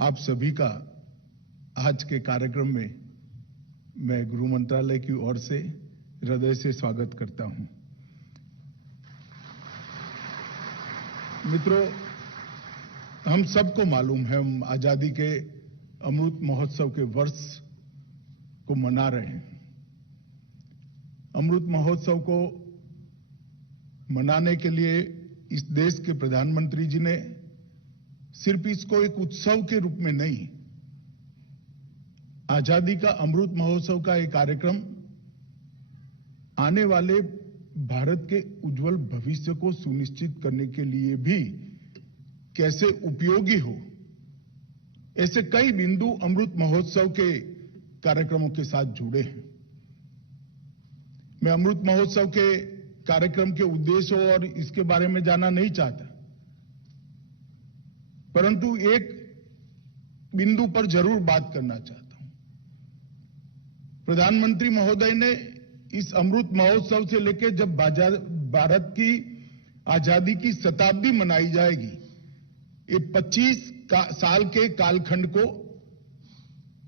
आप सभी का आज के कार्यक्रम में मैं गृह मंत्रालय की ओर से हृदय से स्वागत करता हूं। मित्रों, हम सबको मालूम है, हम आजादी के अमृत महोत्सव के वर्ष को मना रहे हैं। अमृत महोत्सव को मनाने के लिए इस देश के प्रधानमंत्री जी ने सिर्फ इसको एक उत्सव के रूप में नहीं, आजादी का अमृत महोत्सव का एक कार्यक्रम आने वाले भारत के उज्जवल भविष्य को सुनिश्चित करने के लिए भी कैसे उपयोगी हो, ऐसे कई बिंदु अमृत महोत्सव के कार्यक्रमों के साथ जुड़े हैं। मैं अमृत महोत्सव के कार्यक्रम के उद्देश्यों और इसके बारे में जानना नहीं चाहता, परंतु एक बिंदु पर जरूर बात करना चाहता हूं। प्रधानमंत्री महोदय ने इस अमृत महोत्सव से लेकर जब भारत की आजादी की शताब्दी मनाई जाएगी, ये 25 साल के कालखंड को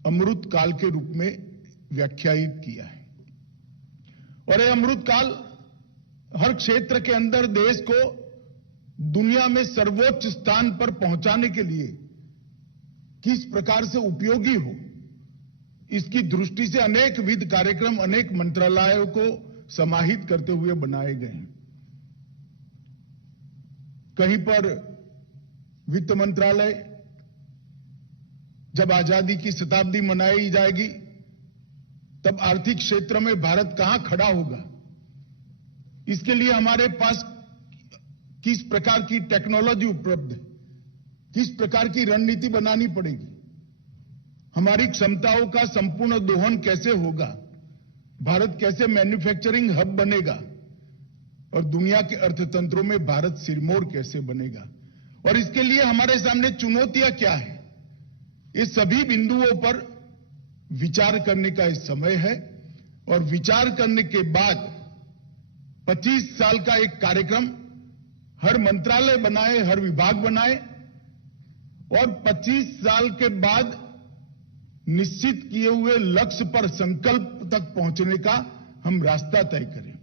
अमृत काल के रूप में व्याख्यायित किया है। और ये अमृत काल हर क्षेत्र के अंदर देश को दुनिया में सर्वोच्च स्थान पर पहुंचाने के लिए किस प्रकार से उपयोगी हो, इसकी दृष्टि से अनेक विध कार्यक्रम अनेक मंत्रालयों को समाहित करते हुए बनाए गए हैं। कहीं पर वित्त मंत्रालय जब आजादी की शताब्दी मनाई जाएगी तब आर्थिक क्षेत्र में भारत कहां खड़ा होगा, इसके लिए हमारे पास किस प्रकार की टेक्नोलॉजी उपलब्ध है, किस प्रकार की रणनीति बनानी पड़ेगी, हमारी क्षमताओं का संपूर्ण दोहन कैसे होगा, भारत कैसे मैन्युफैक्चरिंग हब बनेगा और दुनिया के अर्थतंत्रों में भारत सिरमौर कैसे बनेगा, और इसके लिए हमारे सामने चुनौतियां क्या है, ये सभी बिंदुओं पर विचार करने का इस समय है। और विचार करने के बाद 25 साल का एक कार्यक्रम हर मंत्रालय बनाए, हर विभाग बनाए और 25 साल के बाद निश्चित किए हुए लक्ष्य पर संकल्प तक पहुंचने का हम रास्ता तय करें।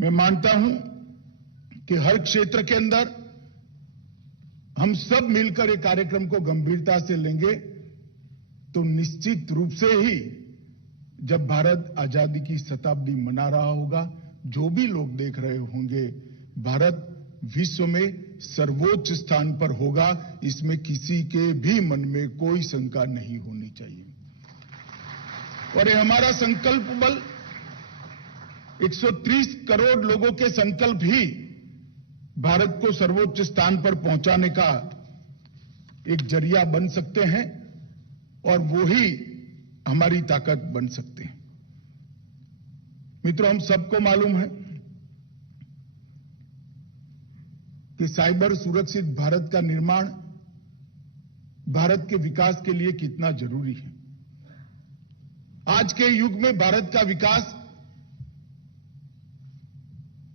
मैं मानता हूं कि हर क्षेत्र के अंदर हम सब मिलकर एक कार्यक्रम को गंभीरता से लेंगे तो निश्चित रूप से ही जब भारत आजादी की शताब्दी मना रहा होगा, जो भी लोग देख रहे होंगे, भारत विश्व में सर्वोच्च स्थान पर होगा, इसमें किसी के भी मन में कोई शंका नहीं होनी चाहिए। और ये हमारा संकल्प बल 130 करोड़ लोगों के संकल्प ही भारत को सर्वोच्च स्थान पर पहुंचाने का एक जरिया बन सकते हैं और वो ही हमारी ताकत बन सकते हैं। मित्रों, हम सबको मालूम है कि साइबर सुरक्षित भारत का निर्माण भारत के विकास के लिए कितना जरूरी है। आज के युग में भारत का विकास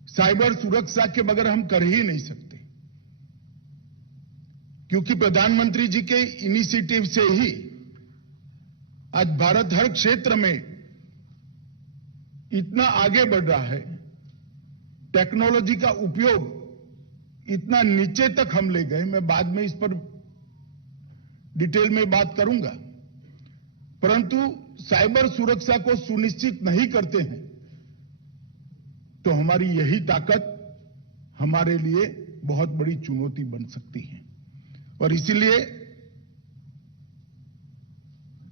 साइबर सुरक्षा के बगैर हम कर ही नहीं सकते, क्योंकि प्रधानमंत्री जी के इनिशिएटिव से ही आज भारत हर क्षेत्र में इतना आगे बढ़ रहा है, टेक्नोलॉजी का उपयोग इतना नीचे तक हम ले गए। मैं बाद में इस पर डिटेल में बात करूंगा, परंतु साइबर सुरक्षा को सुनिश्चित नहीं करते हैं तो हमारी यही ताकत हमारे लिए बहुत बड़ी चुनौती बन सकती है। और इसीलिए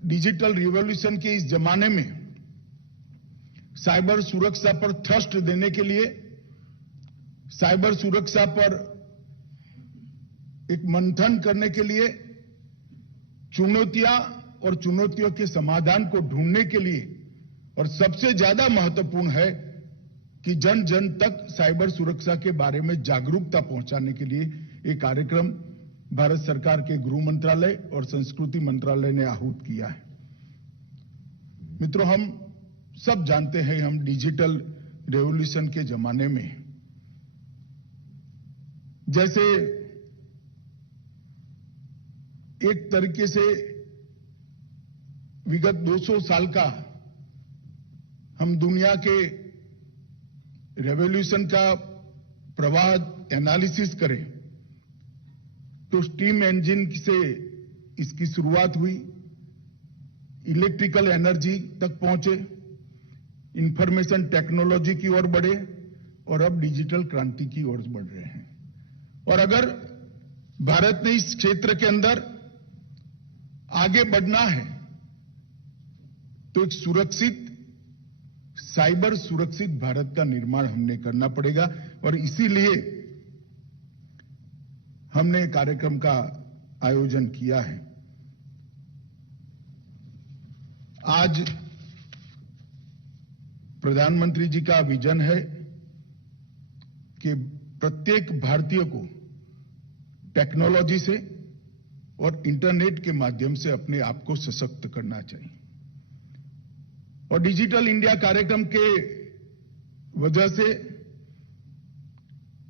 डिजिटल रिवॉल्यूशन के इस जमाने में साइबर सुरक्षा पर थ्रस्ट देने के लिए, साइबर सुरक्षा पर एक मंथन करने के लिए, चुनौतियां और चुनौतियों के समाधान को ढूंढने के लिए, और सबसे ज्यादा महत्वपूर्ण है कि जन जन तक साइबर सुरक्षा के बारे में जागरूकता पहुंचाने के लिए एक कार्यक्रम भारत सरकार के गृह मंत्रालय और संस्कृति मंत्रालय ने आहूत किया है। मित्रों, हम सब जानते हैं हम डिजिटल रेवोल्यूशन के जमाने में जैसे एक तरीके से विगत 200 साल का हम दुनिया के रेवोल्यूशन का प्रवाह एनालिसिस करें तो स्टीम इंजन से इसकी शुरुआत हुई, इलेक्ट्रिकल एनर्जी तक पहुंचे, इंफॉर्मेशन टेक्नोलॉजी की ओर बढ़े और अब डिजिटल क्रांति की ओर बढ़ रहे हैं। और अगर भारत ने इस क्षेत्र के अंदर आगे बढ़ना है तो एक सुरक्षित, साइबर सुरक्षित भारत का निर्माण हमने करना पड़ेगा और इसीलिए हमने कार्यक्रम का आयोजन किया है। आज प्रधानमंत्री जी का विजन है कि प्रत्येक भारतीय को टेक्नोलॉजी से और इंटरनेट के माध्यम से अपने आप को सशक्त करना चाहिए। और डिजिटल इंडिया कार्यक्रम के वजह से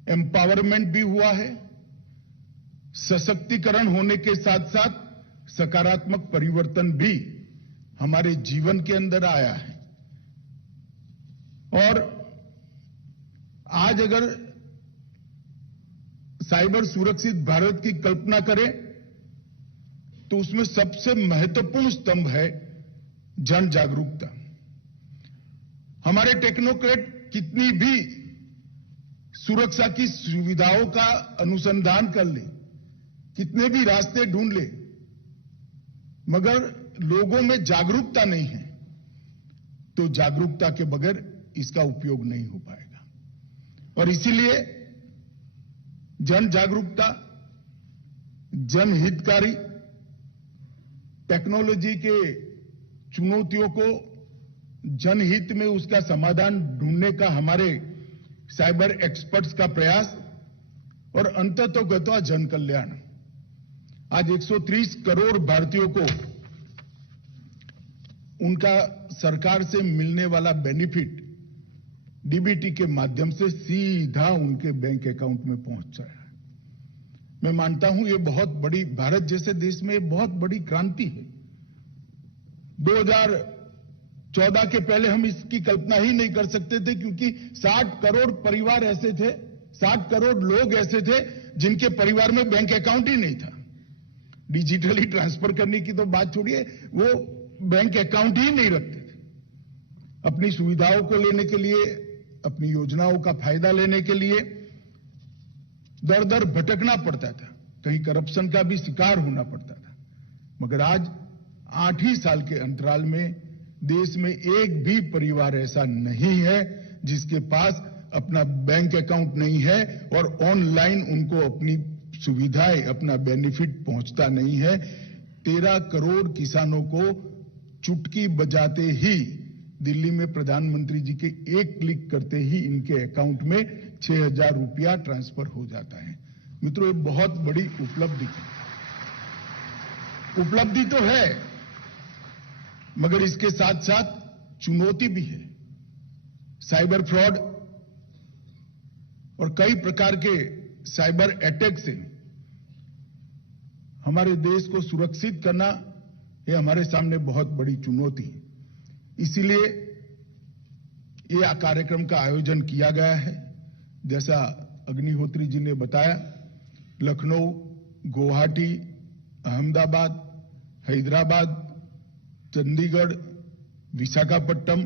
एम्पावरमेंट भी हुआ है, सशक्तिकरण होने के साथ साथ सकारात्मक परिवर्तन भी हमारे जीवन के अंदर आया है। और आज अगर साइबर सुरक्षित भारत की कल्पना करें तो उसमें सबसे महत्वपूर्ण स्तंभ है जन जागरूकता। हमारे टेक्नोक्रेट कितनी भी सुरक्षा की सुविधाओं का अनुसंधान कर ले, कितने भी रास्ते ढूंढ ले, मगर लोगों में जागरूकता नहीं है तो जागरूकता के बगैर इसका उपयोग नहीं हो पाएगा। और इसीलिए जन जागरूकता, जनहितकारी, टेक्नोलॉजी के चुनौतियों को जनहित में उसका समाधान ढूंढने का हमारे साइबर एक्सपर्ट्स का प्रयास और अंततोगत्वा जन कल्याण। आज 130 करोड़ भारतीयों को उनका सरकार से मिलने वाला बेनिफिट डीबीटी के माध्यम से सीधा उनके बैंक अकाउंट में पहुंच रहा है। मैं मानता हूं ये बहुत बड़ी, भारत जैसे देश में ये बहुत बड़ी क्रांति है। 2014 के पहले हम इसकी कल्पना ही नहीं कर सकते थे क्योंकि 60 करोड़ परिवार ऐसे थे, 60 करोड़ लोग ऐसे थे जिनके परिवार में बैंक अकाउंट ही नहीं था। डिजिटली ट्रांसफर करने की तो बात छोड़िए, वो बैंक अकाउंट ही नहीं रखते थे। अपनी सुविधाओं को लेने के लिए, अपनी योजनाओं का फायदा लेने के लिए दर दर भटकना पड़ता था, कहीं करप्शन का भी शिकार होना पड़ता था। मगर आज 8 ही साल के अंतराल में देश में एक भी परिवार ऐसा नहीं है जिसके पास अपना बैंक अकाउंट नहीं है और ऑनलाइन उनको अपनी सुविधाएं, अपना बेनिफिट पहुंचता नहीं है। 13 करोड़ किसानों को चुटकी बजाते ही दिल्ली में प्रधानमंत्री जी के एक क्लिक करते ही इनके अकाउंट में 6,000 रुपया ट्रांसफर हो जाता है। मित्रों, ये बहुत बड़ी उपलब्धि तो है, मगर इसके साथ साथ चुनौती भी है। साइबर फ्रॉड और कई प्रकार के साइबर अटैक से हमारे देश को सुरक्षित करना ये हमारे सामने बहुत बड़ी चुनौती है। इसीलिए यह कार्यक्रम का आयोजन किया गया है। जैसा अग्निहोत्री जी ने बताया, लखनऊ, गुवाहाटी, अहमदाबाद, हैदराबाद, चंडीगढ़, विशाखापट्टनम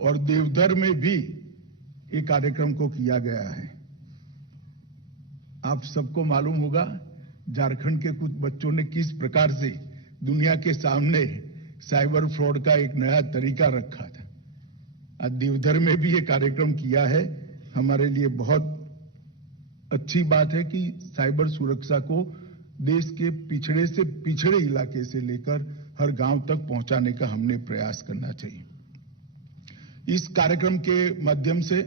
और देवघर में भी ये कार्यक्रम को किया गया है। आप सबको मालूम होगा झारखंड के कुछ बच्चों ने किस प्रकार से दुनिया के सामने साइबर फ्रॉड का एक नया तरीका रखा था। आज देवघर में भी ये कार्यक्रम किया है। हमारे लिए बहुत अच्छी बात है कि साइबर सुरक्षा को देश के पिछड़े से पिछड़े इलाके से लेकर हर गांव तक पहुंचाने का हमने प्रयास करना चाहिए। इस कार्यक्रम के माध्यम से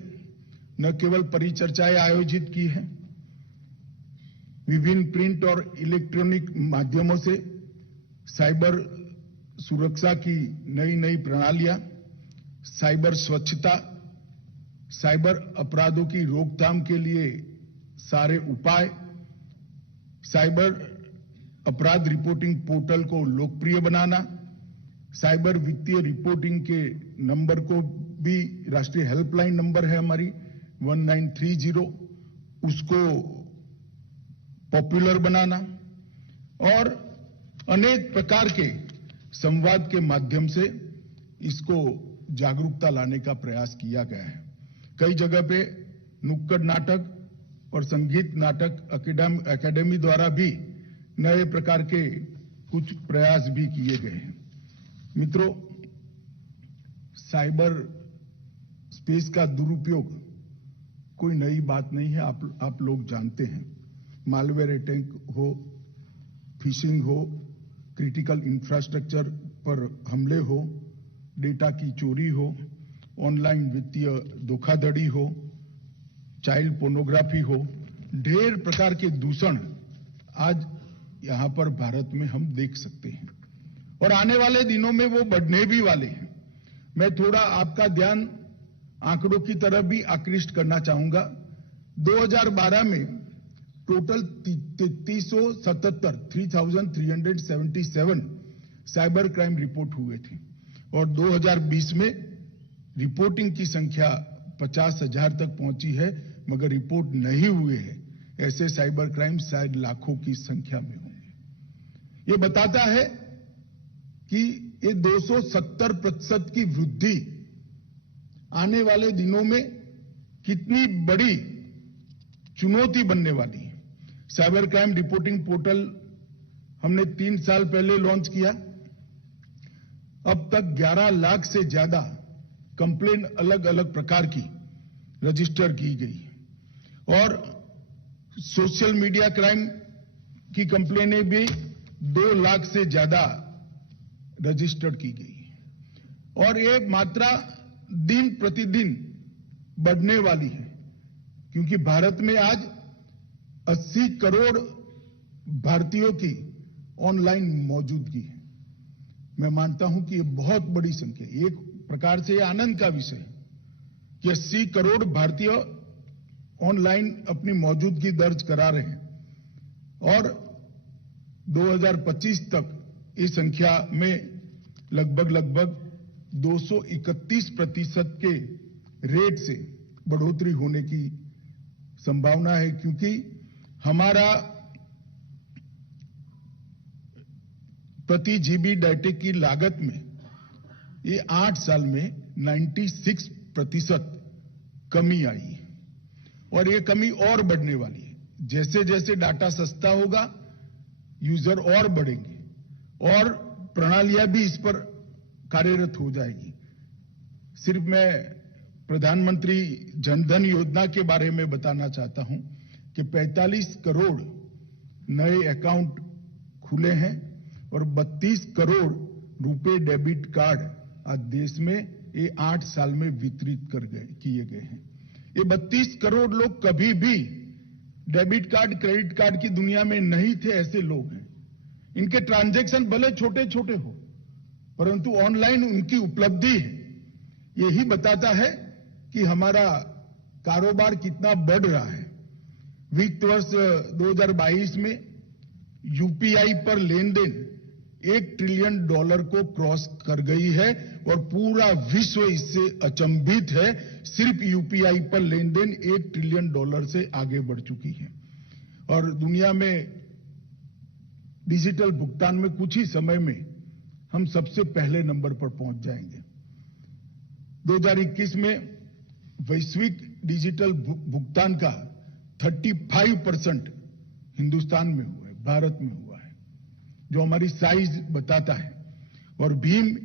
न केवल परिचर्चाएं आयोजित की हैं, विभिन्न प्रिंट और इलेक्ट्रॉनिक माध्यमों से साइबर सुरक्षा की नई नई प्रणालियां, साइबर स्वच्छता, साइबर अपराधों की रोकथाम के लिए सारे उपाय, साइबर अपराध रिपोर्टिंग पोर्टल को लोकप्रिय बनाना, साइबर वित्तीय रिपोर्टिंग के नंबर को भी, राष्ट्रीय हेल्पलाइन नंबर है हमारी 1930, उसको पॉपुलर बनाना और अनेक प्रकार के संवाद के माध्यम से इसको जागरूकता लाने का प्रयास किया गया है। कई जगह पे नुक्कड़ नाटक और संगीत नाटक एकेडमी द्वारा भी नए प्रकार के कुछ प्रयास भी किए गए हैं। मित्रों, साइबर स्पेस का दुरुपयोग कोई नई बात नहीं है, आप लोग जानते हैं। मालवेयर अटैक हो, फिशिंग हो, क्रिटिकल इंफ्रास्ट्रक्चर पर हमले हो, डेटा की चोरी हो, ऑनलाइन वित्तीय धोखाधड़ी हो, चाइल्ड पोर्नोग्राफी हो, ढेर प्रकार के दूषण आज यहां पर भारत में हम देख सकते हैं और आने वाले दिनों में वो बढ़ने भी वाले हैं। मैं थोड़ा आपका ध्यान आंकड़ों की तरफ भी आकृष्ट करना चाहूंगा। 2012 में टोटल 377 साइबर क्राइम रिपोर्ट हुए थे और 2020 में रिपोर्टिंग की संख्या 50,000 तक पहुंची है, मगर रिपोर्ट नहीं हुए हैं ऐसे साइबर क्राइम शायद लाखों की संख्या में होंगे। ये बताता है कि ये 270% की वृद्धि आने वाले दिनों में कितनी बड़ी चुनौती बनने वाली है। साइबर क्राइम रिपोर्टिंग पोर्टल हमने 3 साल पहले लॉन्च किया। अब तक 11 लाख से ज्यादा कंप्लेन अलग अलग प्रकार की रजिस्टर की गई और सोशल मीडिया क्राइम की कंप्लेनें भी 2 लाख से ज्यादा रजिस्टर्ड की गई और ये मात्रा दिन प्रतिदिन बढ़ने वाली है, क्योंकि भारत में आज 80 करोड़ भारतीयों की ऑनलाइन मौजूदगी है। मैं मानता हूं कि ये बहुत बड़ी संख्या है। एक प्रकार से ये आनंद का विषय है कि 80 करोड़ भारतीय ऑनलाइन अपनी मौजूदगी दर्ज करा रहे हैं और 2025 तक इस संख्या में लगभग 231% के रेट से बढ़ोतरी होने की संभावना है, क्योंकि हमारा प्रति जीबी डाटा की लागत में ये 8 साल में 96% कमी आई है और ये कमी और बढ़ने वाली है। जैसे जैसे डाटा सस्ता होगा, यूजर और बढ़ेंगे और प्रणालियां भी इस पर कार्यरत हो जाएगी। सिर्फ मैं प्रधानमंत्री जनधन योजना के बारे में बताना चाहता हूं कि 45 करोड़ नए अकाउंट खुले हैं और 32 करोड़ रुपए डेबिट कार्ड आज देश में ये 8 साल में वितरित किए गए हैं। ये 32 करोड़ लोग कभी भी डेबिट कार्ड, क्रेडिट कार्ड की दुनिया में नहीं थे, ऐसे लोग हैं। इनके ट्रांजैक्शन भले छोटे छोटे हो, परंतु ऑनलाइन उनकी उपलब्धि है। यही बताता है कि हमारा कारोबार कितना बढ़ रहा है। वित्त वर्ष 2022 में यूपीआई पर लेन देन $1 ट्रिलियन को क्रॉस कर गई है और पूरा विश्व इससे अचंभित है। सिर्फ यूपीआई पर लेन देन $1 ट्रिलियन से आगे बढ़ चुकी है और दुनिया में डिजिटल भुगतान में कुछ ही समय में हम सबसे पहले नंबर पर पहुंच जाएंगे। 2021 में वैश्विक डिजिटल भुगतान का 35% हिंदुस्तान में हुआ है, भारत में हुआ है, जो हमारी साइज बताता है। और भीम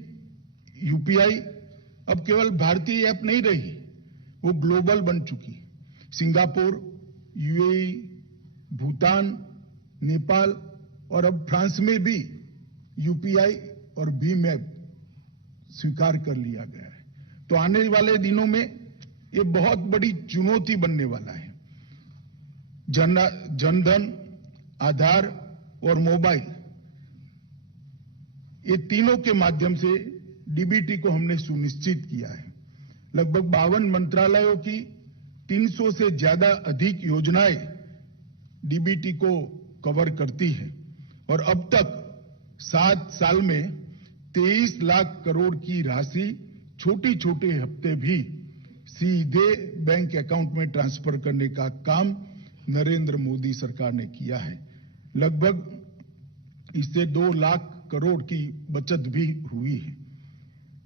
यूपीआई अब केवल भारतीय ऐप नहीं रही, वो ग्लोबल बन चुकी है। सिंगापुर, यूएई, भूटान, नेपाल और अब फ्रांस में भी यूपीआई और भीम ऐप स्वीकार कर लिया गया है। तो आने वाले दिनों में ये बहुत बड़ी चुनौती बनने वाला है। जनधन, आधार और मोबाइल, ये तीनों के माध्यम से डीबीटी को हमने सुनिश्चित किया है। लगभग 52 मंत्रालयों की 300 से ज्यादा अधिक योजनाएं डीबीटी को कवर करती है और अब तक 7 साल में 23 लाख करोड़ की राशि छोटे छोटे हफ्ते भी सीधे बैंक अकाउंट में ट्रांसफर करने का काम नरेंद्र मोदी सरकार ने किया है। लगभग इससे 2 लाख करोड़ की बचत भी हुई है।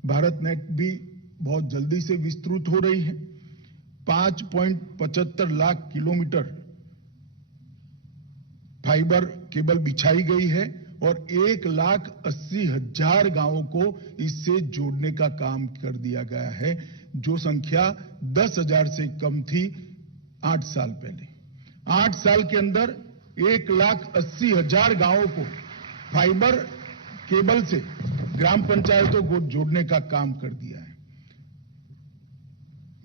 भारत नेट भी बहुत जल्दी से विस्तृत हो रही है। 5.75 लाख किलोमीटर फाइबर केबल बिछाई गई है और 1,80,000 गांवों को इससे जोड़ने का काम कर दिया गया है, जो संख्या 10,000 से कम थी 8 साल पहले। 8 साल के अंदर 1,80,000 गांवों को फाइबर केबल से ग्राम पंचायतों को जोड़ने का काम कर दिया है।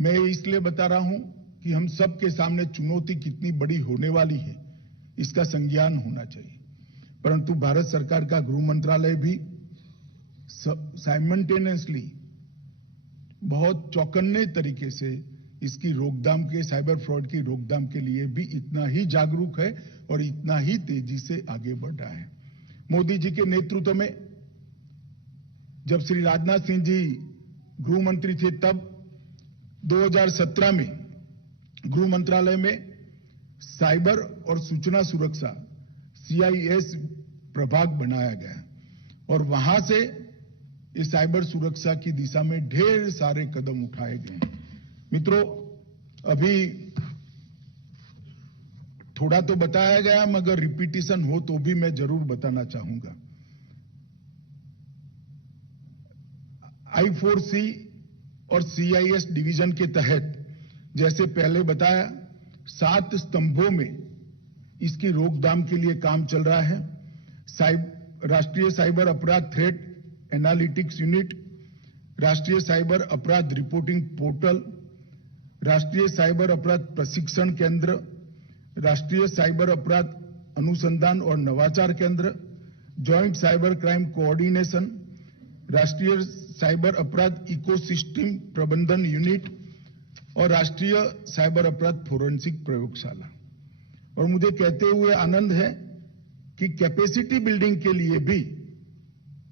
मैं इसलिए बता रहा हूं कि हम सबके सामने चुनौती कितनी बड़ी होने वाली है, इसका संज्ञान होना चाहिए। परंतु भारत सरकार का गृह मंत्रालय भी साइमल्टेनियसली बहुत चौकन्ने तरीके से इसकी रोकथाम के, साइबर फ्रॉड की रोकथाम के लिए भी इतना ही जागरूक है और इतना ही तेजी से आगे बढ़ रहा है। मोदी जी के नेतृत्व में जब श्री राजनाथ सिंह जी गृह मंत्री थे, तब 2017 में गृह मंत्रालय में साइबर और सूचना सुरक्षा CIS प्रभाग बनाया गया और वहां से इस साइबर सुरक्षा की दिशा में ढेर सारे कदम उठाए गए। मित्रों, अभी थोड़ा तो बताया गया, मगर रिपीटिशन हो तो भी मैं जरूर बताना चाहूंगा। I4C और CIS डिवीजन के तहत, जैसे पहले बताया, 7 स्तंभों में इसकी रोकथाम के लिए काम चल रहा है। राष्ट्रीय साइबर अपराध थ्रेट एनालिटिक्स यूनिट, राष्ट्रीय साइबर अपराध रिपोर्टिंग पोर्टल, राष्ट्रीय साइबर अपराध प्रशिक्षण केंद्र, राष्ट्रीय साइबर अपराध अनुसंधान और नवाचार केंद्र, जॉइंट साइबर क्राइम कोऑर्डिनेशन, राष्ट्रीय साइबर अपराध इकोसिस्टम प्रबंधन यूनिट और राष्ट्रीय साइबर अपराध फोरेंसिक प्रयोगशाला। और मुझे कहते हुए आनंद है कि कैपेसिटी बिल्डिंग के लिए भी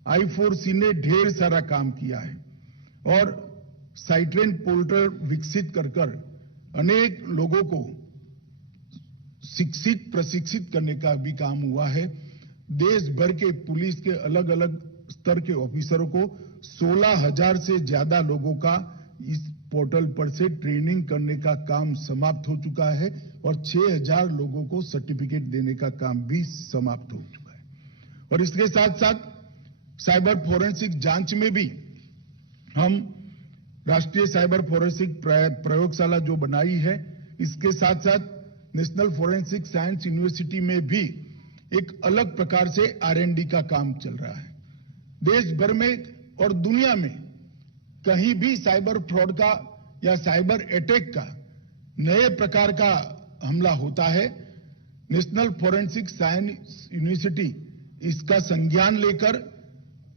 I4C ने ढेर सारा काम किया है और साइट्रेन पोर्टल विकसित कर अनेक लोगों को शिक्षित प्रशिक्षित करने का भी काम हुआ है। देश भर के पुलिस के अलग अलग स्तर के ऑफिसरों को 16,000 से ज्यादा लोगों का इस पोर्टल पर से ट्रेनिंग करने का काम समाप्त हो चुका है और 6,000 लोगों को सर्टिफिकेट देने का काम भी समाप्त हो चुका है। और इसके साथ साथ साइबर फोरेंसिक जांच में भी हम राष्ट्रीय साइबर फोरेंसिक प्रयोगशाला जो बनाई है, इसके साथ साथ नेशनल फोरेंसिक साइंस यूनिवर्सिटी में भी एक अलग प्रकार से R&D का काम चल रहा है। देश भर में और दुनिया में कहीं भी साइबर फ्रॉड का या साइबर अटैक का नए प्रकार का हमला होता है, नेशनल फोरेंसिक साइंस यूनिवर्सिटी इसका संज्ञान लेकर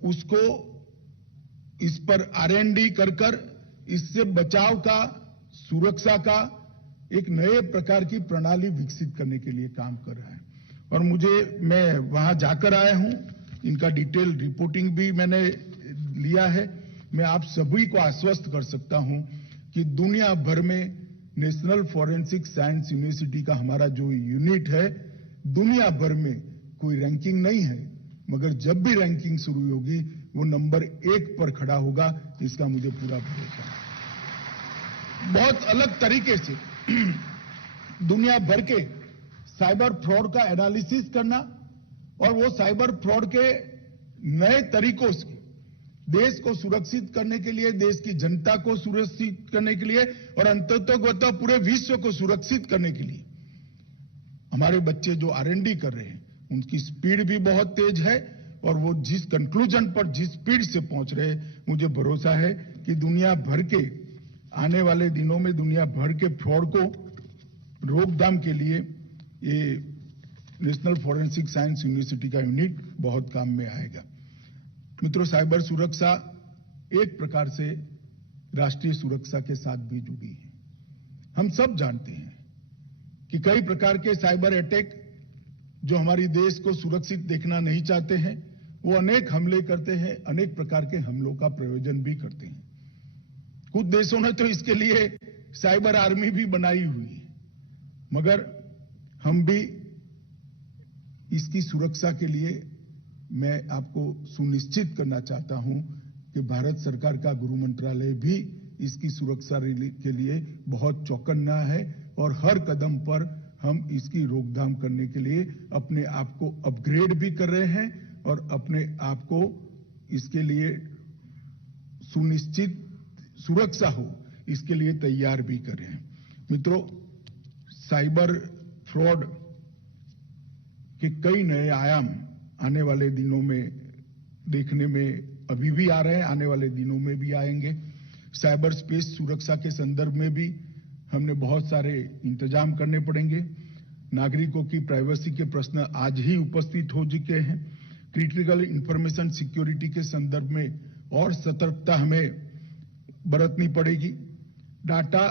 उसको इस पर R&D कर इससे बचाव का, सुरक्षा का एक नए प्रकार की प्रणाली विकसित करने के लिए काम कर रहा है। और मैं वहां जाकर आया हूं, इनका डिटेल रिपोर्टिंग भी मैंने लिया है। मैं आप सभी को आश्वस्त कर सकता हूं कि दुनिया भर में नेशनल फोरेंसिक साइंस यूनिवर्सिटी का हमारा जो यूनिट है, दुनिया भर में कोई रैंकिंग नहीं है, मगर जब भी रैंकिंग शुरू होगी वो नंबर 1 पर खड़ा होगा, इसका मुझे पूरा भरोसा है। बहुत अलग तरीके से दुनिया भर के साइबर फ्रॉड का एनालिसिस करना और वो साइबर फ्रॉड के नए तरीकों से देश को सुरक्षित करने के लिए, देश की जनता को सुरक्षित करने के लिए और अंततः पूरे विश्व को सुरक्षित करने के लिए हमारे बच्चे जो R&D कर रहे हैं, उनकी स्पीड भी बहुत तेज है और वो जिस कंक्लूजन पर जिस स्पीड से पहुंच रहे हैं, मुझे भरोसा है कि दुनिया भर के आने वाले दिनों में दुनिया भर के फ्रॉड को रोकथाम के लिए ये नेशनल फोरेंसिक साइंस यूनिवर्सिटी का यूनिट बहुत काम में आएगा। मित्रों, साइबर सुरक्षा एक प्रकार से राष्ट्रीय सुरक्षा के साथ भी जुड़ी है। हम सब जानते हैं कि कई प्रकार के साइबर अटैक जो हमारी देश को सुरक्षित देखना नहीं चाहते हैं, वो अनेक हमले करते हैं, अनेक प्रकार के हमलों का प्रयोजन भी करते हैं। कुछ देशों ने तो इसके लिए साइबर आर्मी भी बनाई हुई है, मगर हम भी इसकी सुरक्षा के लिए मैं आपको सुनिश्चित करना चाहता हूं कि भारत सरकार का गृह मंत्रालय भी इसकी सुरक्षा के लिए बहुत चौकन्ना है और हर कदम पर हम इसकी रोकथाम करने के लिए अपने आप को अपग्रेड भी कर रहे हैं और अपने आप को इसके लिए सुनिश्चित सुरक्षा हो इसके लिए तैयार भी कर रहे हैं। मित्रों, साइबर फ्रॉड के कई नए आयाम आने वाले दिनों में देखने में अभी भी आ रहे हैं, आने वाले दिनों में भी आएंगे। साइबर स्पेस सुरक्षा के संदर्भ में भी हमने बहुत सारे इंतजाम करने पड़ेंगे। नागरिकों की प्राइवेसी के प्रश्न आज ही उपस्थित हो चुके हैं। क्रिटिकल इंफॉर्मेशन सिक्योरिटी के संदर्भ में और सतर्कता हमें बरतनी पड़ेगी। डाटा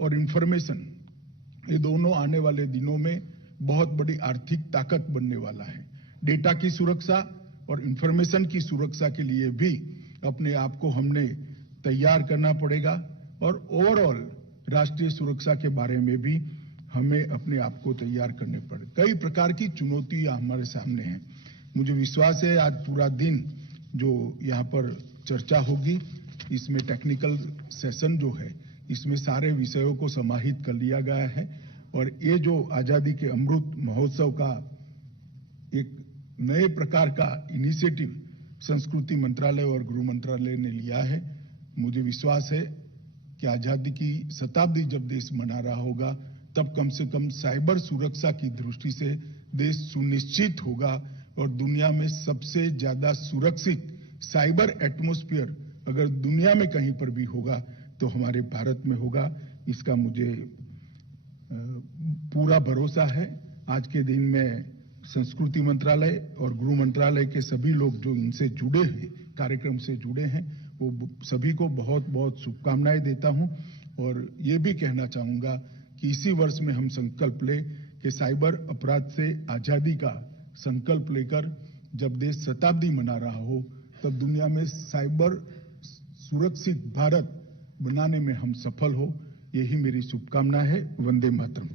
और इंफॉर्मेशन ये दोनों आने वाले दिनों में बहुत बड़ी आर्थिक ताकत बनने वाला है। डेटा की सुरक्षा और इंफॉर्मेशन की सुरक्षा के लिए भी अपने आप को हमने तैयार करना पड़ेगा और ओवरऑल राष्ट्रीय सुरक्षा के बारे में भी हमें अपने आप को तैयार करने पड़े। कई प्रकार की चुनौतियां हमारे सामने हैं। मुझे विश्वास है आज पूरा दिन जो यहाँ पर चर्चा होगी, इसमें टेक्निकल सेशन जो है इसमें सारे विषयों को समाहित कर लिया गया है और ये जो आजादी के अमृत महोत्सव का एक नए प्रकार का इनिशिएटिव संस्कृति मंत्रालय और गृह मंत्रालय ने लिया है, मुझे विश्वास है कि आजादी की शताब्दी जब देश मना रहा होगा तब कम से कम साइबर सुरक्षा की दृष्टि से देश सुनिश्चित होगा और दुनिया में सबसे ज्यादा सुरक्षित साइबर एटमॉस्फेयर अगर दुनिया में कहीं पर भी होगा तो हमारे भारत में होगा। इसका मुझे पूरा भरोसा है। आज के दिन में संस्कृति मंत्रालय और गृह मंत्रालय के सभी लोग जो इनसे जुड़े हैं, कार्यक्रम से जुड़े हैं, वो सभी को बहुत बहुत शुभकामनाएं देता हूं और ये भी कहना चाहूंगा कि इसी वर्ष में हम संकल्प लें कि साइबर अपराध से आजादी का संकल्प लेकर जब देश शताब्दी मना रहा हो तब दुनिया में साइबर सुरक्षित भारत बनाने में हम सफल हो, यही मेरी शुभकामना है। वंदे मातरम।